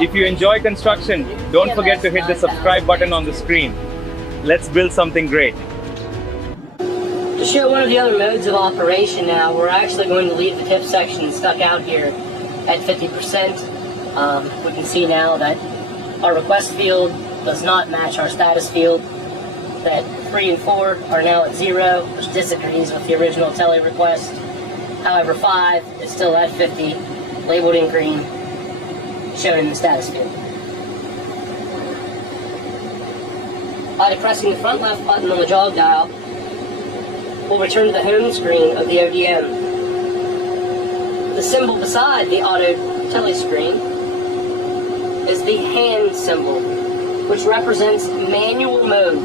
If you enjoy construction, don't forget to hit the subscribe button on the screen. Let's build something great. To show one of the other modes of operation now, we're actually going to leave the tip section stuck out here at 50%. We can see now that our request field does not match our status field, that 3 and 4 are now at 0, which disagrees with the original tele request. However, 5 is still at 50, labeled in green, shown in the status field. By depressing the front left button on the jog dial, we'll return to the home screen of the ODM. The symbol beside the auto tele screen is the hand symbol, which represents manual mode.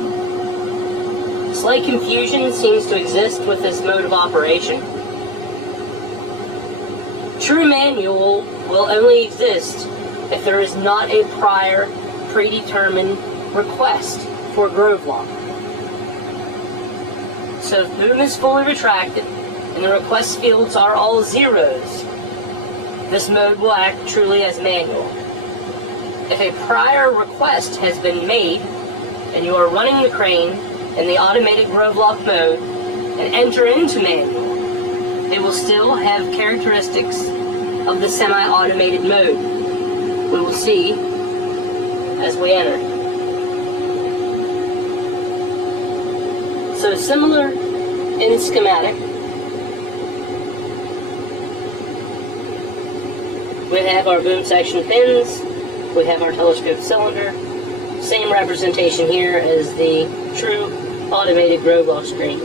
Slight confusion seems to exist with this mode of operation. True manual will only exist if there is not a prior predetermined request for grove lock. So if boom is fully retracted and the request fields are all zeros, this mode will act truly as manual. If a prior request has been made and you are running the crane in the automated grove lock mode and enter into manual, it will still have characteristics of the semi-automated mode. We will see as we enter. So similar in schematic, we have our boom section pins, we have our telescope cylinder, same representation here as the true automated grove lock screen.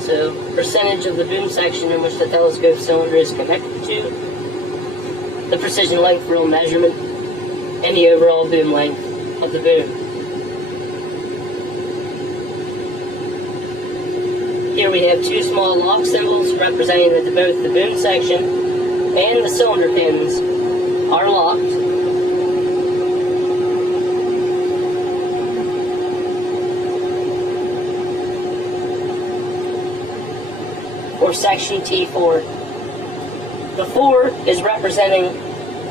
So percentage of the boom section in which the telescope cylinder is connected to, the precision length rule measurement, and the overall boom length of the boom. Here we have two small lock symbols representing that both the boom section and the cylinder pins are locked. For section T4. The 4 is representing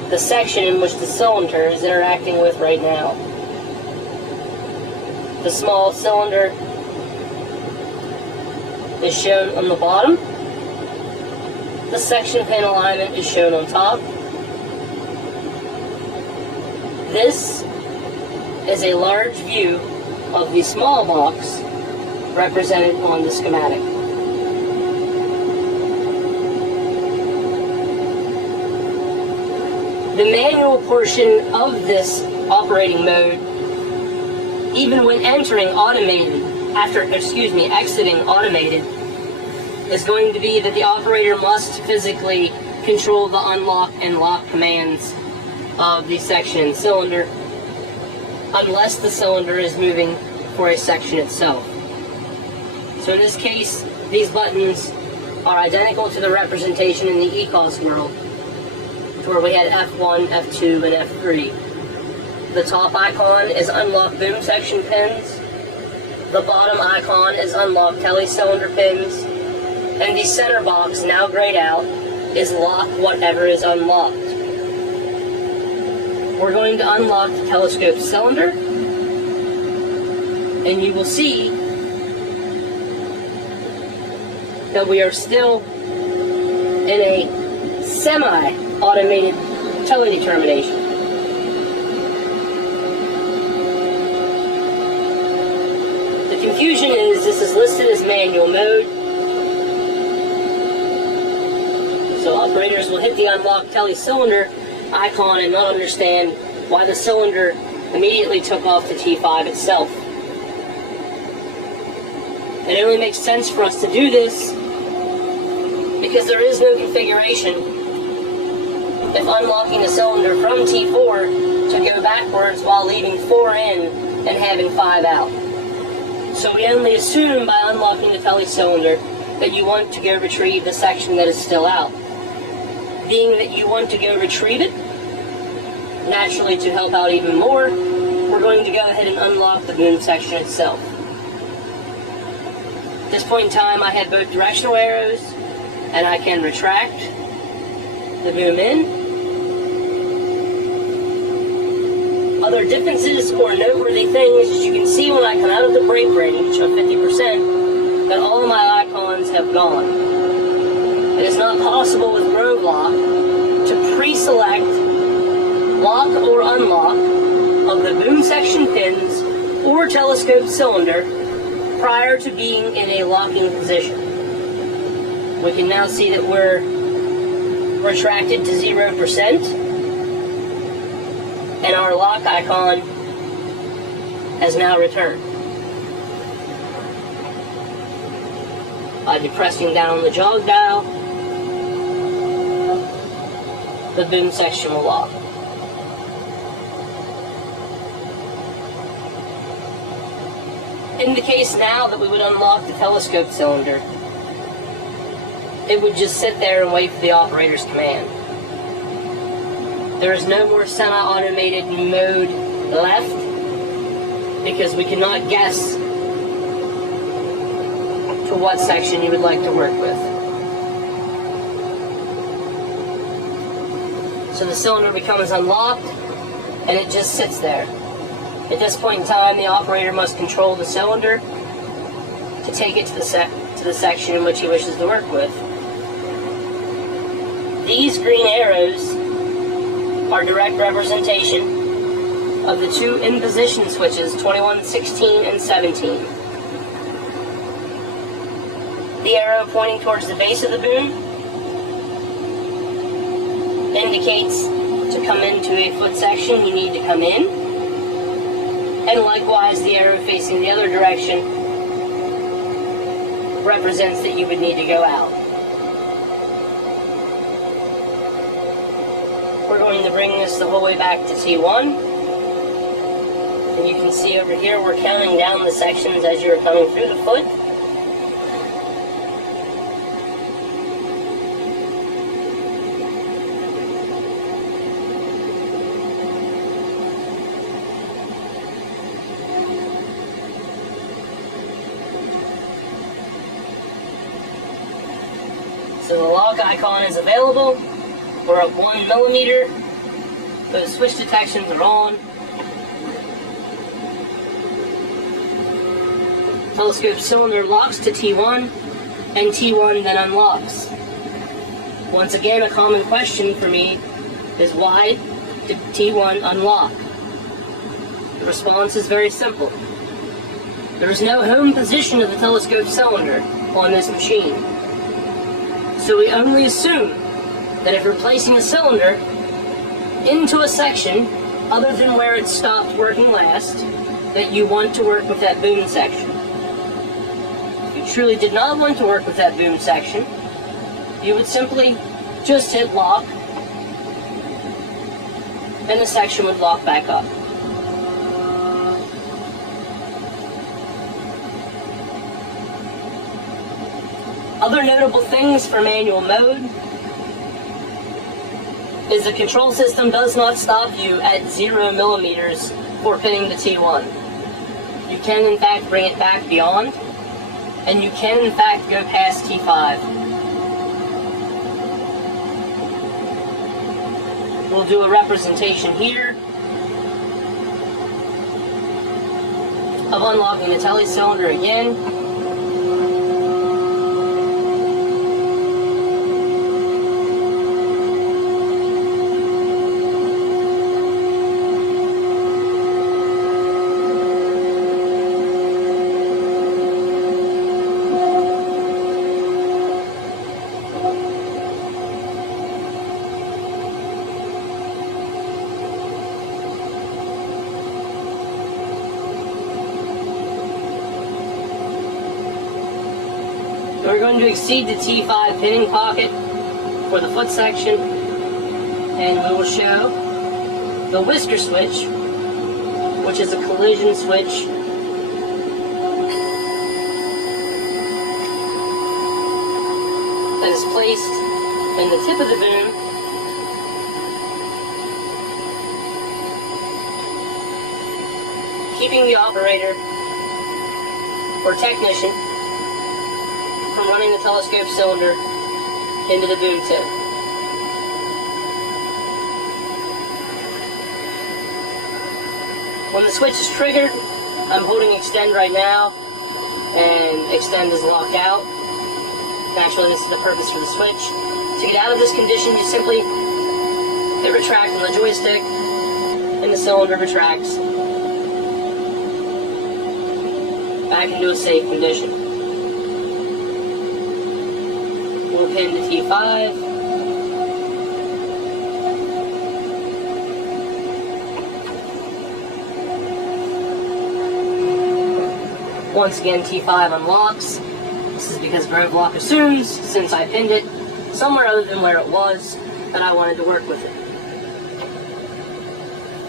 the section in which the cylinder is interacting with right now. The small cylinder is shown on the bottom. The section pin alignment is shown on top. This is a large view of the small box represented on the schematic. The manual portion of this operating mode, even when entering automated, exiting automated, is going to be that the operator must physically control the unlock and lock commands of the section and cylinder, unless the cylinder is moving for a section itself. So in this case, these buttons are identical to the representation in the ECOS world, where we had F1, F2, and F3. The top icon is unlock boom section pins, the bottom icon is unlock tele cylinder pins, and the center box, now grayed out, is lock whatever is unlocked. We're going to unlock the telescope cylinder, and you will see that we are still in a semi-automated teledetermination. The confusion is this is listed as manual mode, so operators will hit the unlock tele cylinder icon and not understand why the cylinder immediately took off to T5 itself. It only makes sense for us to do this because there is no configuration if unlocking the cylinder from T4 to go backwards while leaving 4 in and having 5 out. So we only assume by unlocking the tele cylinder that you want to go retrieve the section that is still out. Being that you want to go retrieve it, naturally to help out even more, we're going to go ahead and unlock the boom section itself. At this point in time, I have both directional arrows, and I can retract the boom in Other differences or noteworthy things, as you can see when I come out of the brake range of 50%, that all of my icons have gone. It is not possible with Grove Lock to pre-select lock or unlock of the boom section pins or telescope cylinder prior to being in a locking position. We can now see that we're retracted to 0%, and our lock icon has now returned. By depressing down on the jog dial, the boom section will lock. In the case now that we would unlock the telescope cylinder, it would just sit there and wait for the operator's command. There is no more semi-automated mode left because we cannot guess to what section you would like to work with. So the cylinder becomes unlocked and it just sits there. At this point in time, the operator must control the cylinder to take it to the section in which he wishes to work with. These green arrows are direct representation of the two in-position switches, 21, 16, and 17. The arrow pointing towards the base of the boom indicates to come into a foot section you need to come in, and likewise the arrow facing the other direction represents that you would need to go out. We're going to bring this the whole way back to T1, and you can see over here we're counting down the sections as you're coming through the foot. So the lock icon is available. We're up 1 millimeter. The switch detections are on. Telescope cylinder locks to T1, and T1 then unlocks. Once again, a common question for me is, why did T1 unlock? The response is very simple. There is no home position of the telescope cylinder on this machine. So we only assume that if you're placing a cylinder into a section other than where it stopped working last, that you want to work with that boom section. If you truly did not want to work with that boom section, you would simply just hit lock, and the section would lock back up. Other notable things for manual mode is the control system does not stop you at 0 millimeters for pinning the T1. You can in fact bring it back beyond, and you can in fact go past T5. We'll do a representation here of unlocking the tele cylinder again. We're going to exceed the T5 pinning pocket for the foot section, and we will show the whisker switch, which is a collision switch that is placed in the tip of the boom keeping the operator or technician from running the telescope cylinder into the boom tip. When the switch is triggered, I'm holding extend right now, and extend is locked out. Naturally, this is the purpose for the switch. To get out of this condition, you simply hit retract on the joystick, and the cylinder retracts back into a safe condition. We'll pin to T5. Once again, T5 unlocks. This is because Grove Lock assumes, since I pinned it somewhere other than where it was, that I wanted to work with it.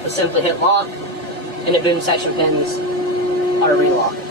We'll simply hit lock, and the boom section pins are relocked.